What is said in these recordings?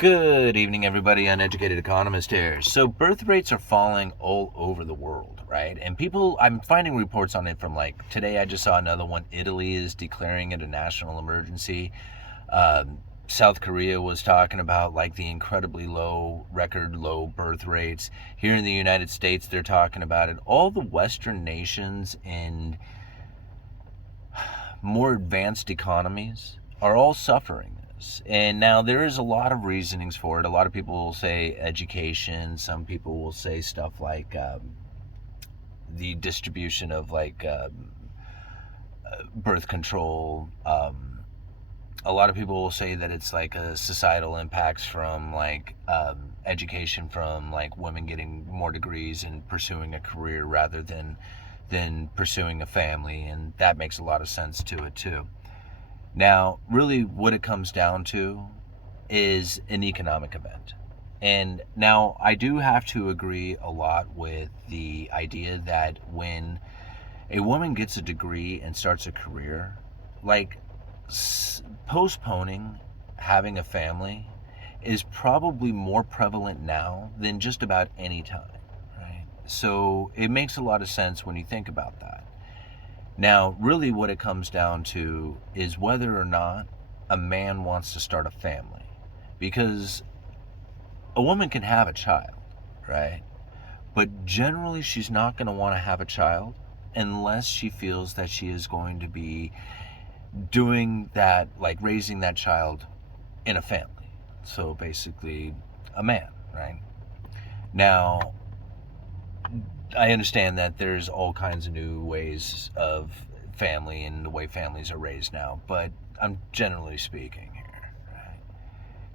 Good evening, everybody. Uneducated Economist here. So, birth rates are falling all over the world, right? And I'm finding reports on it from today. I just saw another one. Italy is declaring it a national emergency. South Korea was talking about the incredibly low, record low birth rates. Here in the United States, they're talking about it. All the Western nations and more advanced economies are all suffering this. And now there is a lot of reasonings for it. A lot of people will say education. Some people will say stuff like the distribution of birth control. A lot of people will say that it's a societal impacts from education, from women getting more degrees and pursuing a career rather than pursuing a family, and that makes a lot of sense to it too. Now, really what it comes down to is an economic event. And now I do have to agree a lot with the idea that when a woman gets a degree and starts a career, postponing having a family is probably more prevalent now than just about any time, right? So it makes a lot of sense when you think about that. Now, really what it comes down to is whether or not a man wants to start a family. Because a woman can have a child, right? But generally she's not going to want to have a child unless she feels that she is going to be doing that, raising that child in a family. So basically a man, right? Now, I understand that there's all kinds of new ways of family and the way families are raised now, but I'm generally speaking here, right?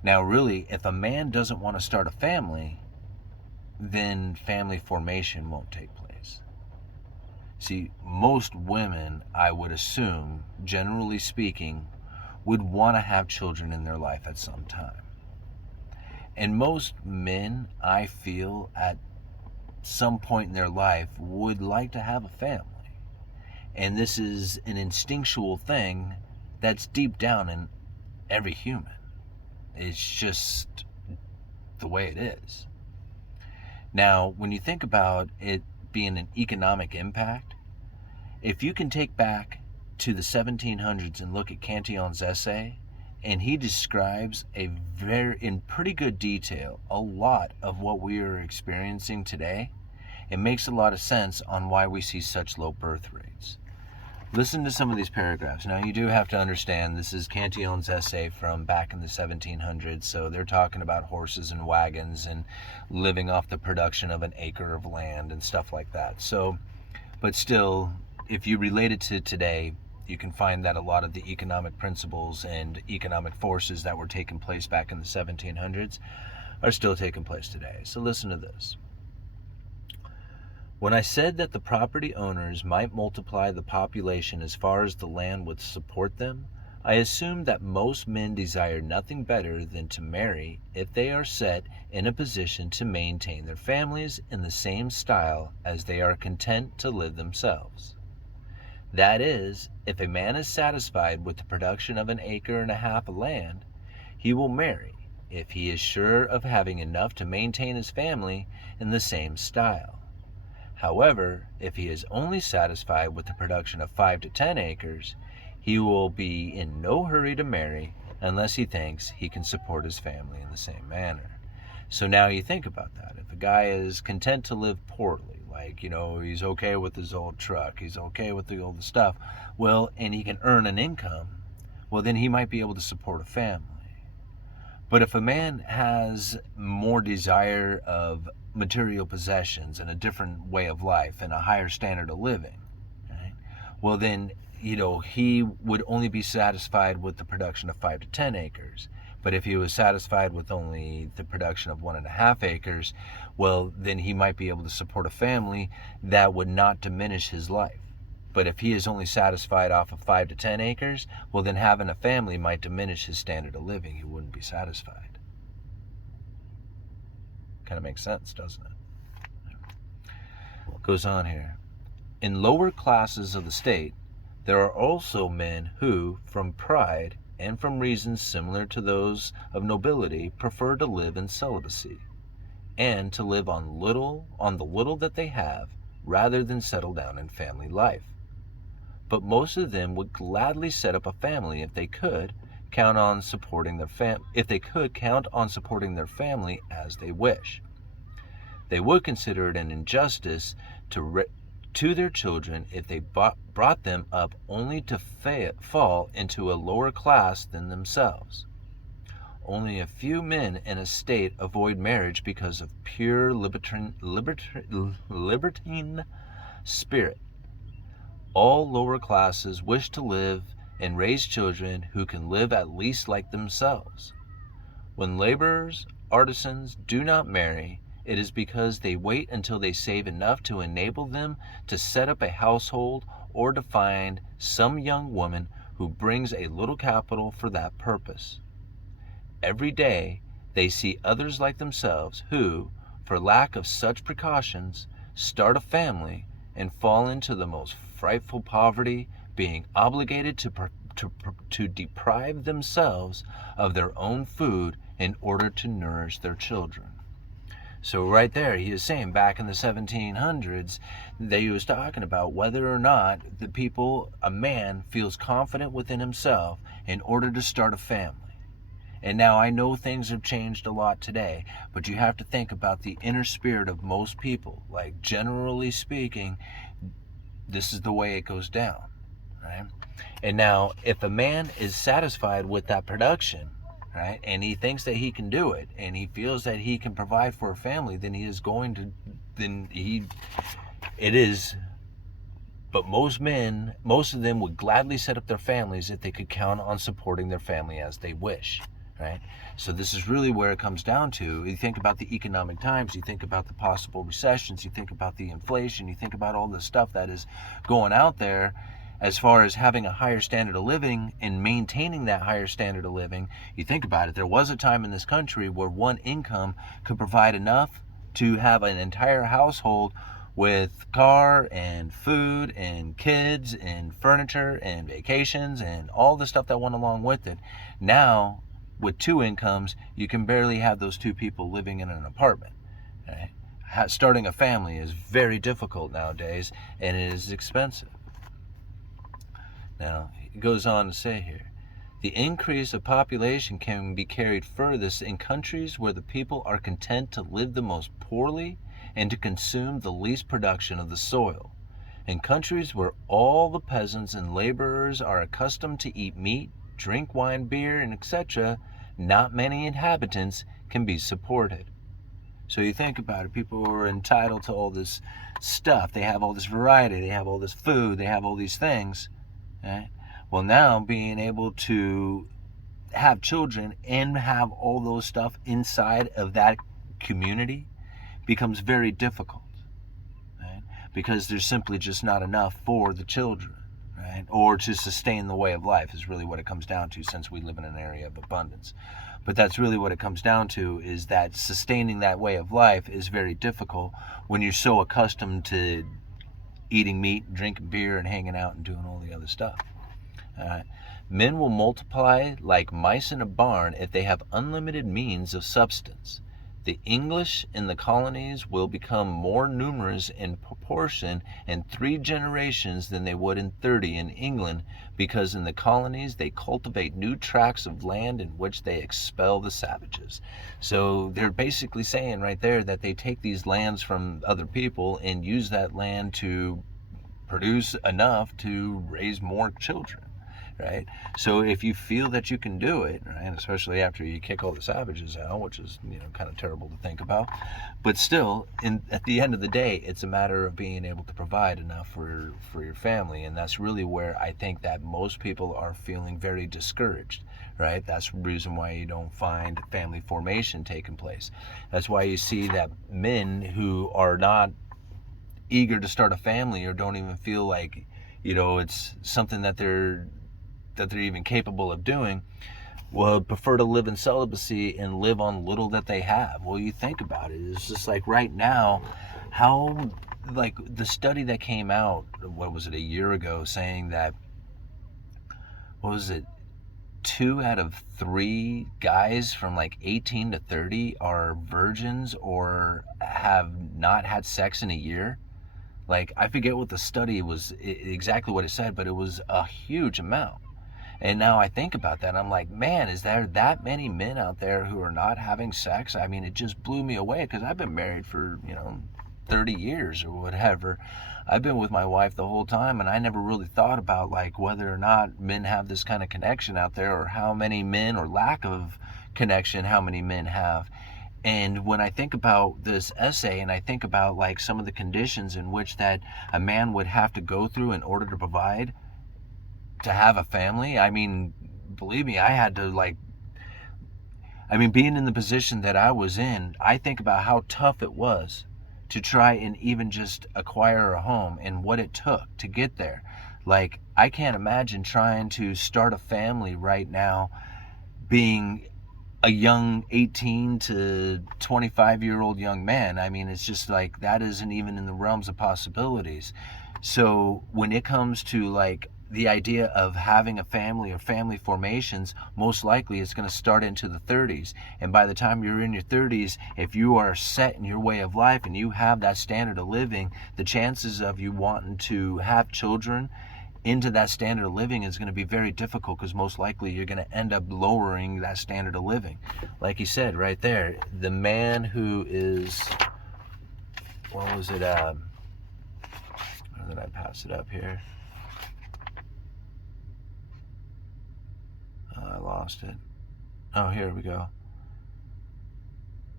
Now, really, if a man doesn't want to start a family, then family formation won't take place. See, most women, I would assume, generally speaking, would want to have children in their life at some time. And most men, I feel, at some point in their life would like to have a family. And this is an instinctual thing that's deep down in every human. It's just the way it is. Now, when you think about it being an economic impact, if you can take back to the 1700s and look at Cantillon's essay, and he describes in pretty good detail a lot of what we are experiencing today, it makes a lot of sense on why we see such low birth rates. Listen to some of these paragraphs. Now, you do have to understand this is Cantillon's essay from back in the 1700s, so they're talking about horses and wagons and living off the production of an acre of land and stuff like that. So, but still, if you relate it to today, you can find that a lot of the economic principles and economic forces that were taking place back in the 1700s are still taking place today. So listen to this. When I said that the property owners might multiply the population as far as the land would support them, I assumed that most men desire nothing better than to marry if they are set in a position to maintain their families in the same style as they are content to live themselves. That is, if a man is satisfied with the production of an acre and a half of land, he will marry if he is sure of having enough to maintain his family in the same style. However, if he is only satisfied with the production of 5 to 10 acres, he will be in no hurry to marry unless he thinks he can support his family in the same manner. So now you think about that. If a guy is content to live poorly, he's okay with his old truck, he's okay with the old stuff, well, and he can earn an income, well, then he might be able to support a family. But if a man has more desire of material possessions and a different way of life and a higher standard of living, right, well, then, he would only be satisfied with the production of 5 to 10 acres. But if he was satisfied with only the production of 1.5 acres, well, then he might be able to support a family that would not diminish his life. But if he is only satisfied off of 5 to 10 acres, well, then having a family might diminish his standard of living. He wouldn't be satisfied. Kind of makes sense, doesn't it? Goes on here. In lower classes of the state, there are also men who, from pride, and from reasons similar to those of nobility, prefer to live in celibacy and to live on the little that they have rather than settle down in family life. But most of them would gladly set up a family if they could count on supporting their family as they wish. They would consider it an injustice to their children if they brought them up only to fall into a lower class than themselves. Only a few men in a state avoid marriage because of pure libertine spirit. All lower classes wish to live and raise children who can live at least like themselves. When laborers, artisans do not marry, it is because they wait until they save enough to enable them to set up a household or to find some young woman who brings a little capital for that purpose. Every day they see others like themselves who, for lack of such precautions, start a family and fall into the most frightful poverty, being obligated to deprive themselves of their own food in order to nourish their children. So right there, he is saying back in the 1700s that he was talking about whether or not a man feels confident within himself in order to start a family. And now I know things have changed a lot today, but you have to think about the inner spirit of most people. Like, generally speaking, this is the way it goes down, right? And now, if a man is satisfied with that production, right, and he thinks that he can do it, and he feels that he can provide for a family, but most of them would gladly set up their families if they could count on supporting their family as they wish, right? So this is really where it comes down to. You think about the economic times, you think about the possible recessions, you think about the inflation, you think about all the stuff that is going out there as far as having a higher standard of living and maintaining that higher standard of living. You think about it, there was a time in this country where one income could provide enough to have an entire household with car and food and kids and furniture and vacations and all the stuff that went along with it. Now, with two incomes, you can barely have those two people living in an apartment. Right? Starting a family is very difficult nowadays, and it is expensive. Now, it goes on to say here, the increase of population can be carried furthest in countries where the people are content to live the most poorly and to consume the least production of the soil. In countries where all the peasants and laborers are accustomed to eat meat, drink wine, beer, and etc., not many inhabitants can be supported. So you think about it, people are entitled to all this stuff. They have all this variety, they have all this food, they have all these things. Right? Well, now being able to have children and have all those stuff inside of that community becomes very difficult, right? Because there's simply just not enough for the children, right? Or to sustain the way of life is really what it comes down to, since we live in an area of abundance. But that's really what it comes down to, is that sustaining that way of life is very difficult when you're so accustomed to eating meat, drinking beer, and hanging out and doing all the other stuff. Men will multiply like mice in a barn if they have unlimited means of substance. The English in the colonies will become more numerous in proportion in 3 generations than they would in 30 in England, because in the colonies they cultivate new tracts of land in which they expel the savages. So they're basically saying right there that they take these lands from other people and use that land to produce enough to raise more children. Right? So if you feel that you can do it, right, especially after you kick all the savages out, which is, kind of terrible to think about, but still, at the end of the day, it's a matter of being able to provide enough for your family. And that's really where I think that most people are feeling very discouraged, right? That's the reason why you don't find family formation taking place. That's why you see that men who are not eager to start a family, or don't even feel like, it's something that they're even capable of doing, will prefer to live in celibacy and live on little that they have. Well, you think about it, it's just like right now, how, like the study that came out, what was it, a year ago, saying that, what was it, 2 out of 3 guys from like 18 to 30 are virgins or have not had sex in a year. Like, I forget what the study was, exactly what it said, but it was a huge amount. And now I think about that, and I'm like, man, is there that many men out there who are not having sex? I mean, it just blew me away, because I've been married for, 30 years or whatever. I've been with my wife the whole time, and I never really thought about like whether or not men have this kind of connection out there, or how many men, or lack of connection, how many men have. And when I think about this essay, and I think about like some of the conditions in which that a man would have to go through in order to provide, to have a family, I mean, believe me, I had to like, I mean, being in the position that I was in, I think about how tough it was to try and even just acquire a home, and what it took to get there. Like, I can't imagine trying to start a family right now, being a young 18 to 25-year-old young man. I mean, it's just like, that isn't even in the realms of possibilities. So when it comes to like the idea of having a family or family formations, most likely it's going to start into the 30s. And by the time you're in your 30s, if you are set in your way of life and you have that standard of living, the chances of you wanting to have children into that standard of living is going to be very difficult, because most likely you're going to end up lowering that standard of living. Like you said right there, the man who is, what was it, how did I pass it up here? I lost it. Oh, here we go.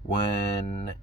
When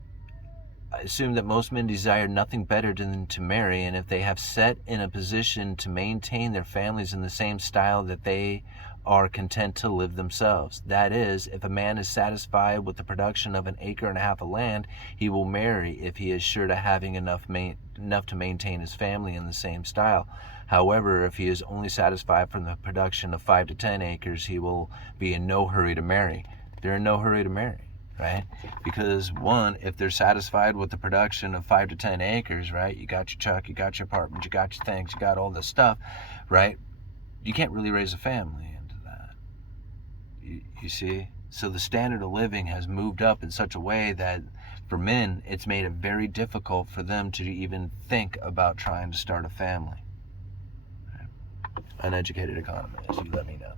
I assume that most men desire nothing better than to marry, and if they have set in a position to maintain their families in the same style, that they are content to live themselves. That is, if a man is satisfied with the production of 1.5 acres of land, he will marry if he is sure to having enough to maintain his family in the same style. However, if he is only satisfied from the production of 5 to 10 acres, he will be in no hurry to marry. They're in no hurry to marry, right? Because one, if they're satisfied with the production of 5 to 10 acres, right? You got your truck, you got your apartment, you got your things, you got all this stuff, right? You can't really raise a family into that. You see? So the standard of living has moved up in such a way that for men, it's made it very difficult for them to even think about trying to start a family. Uneducated Economist, you let me know.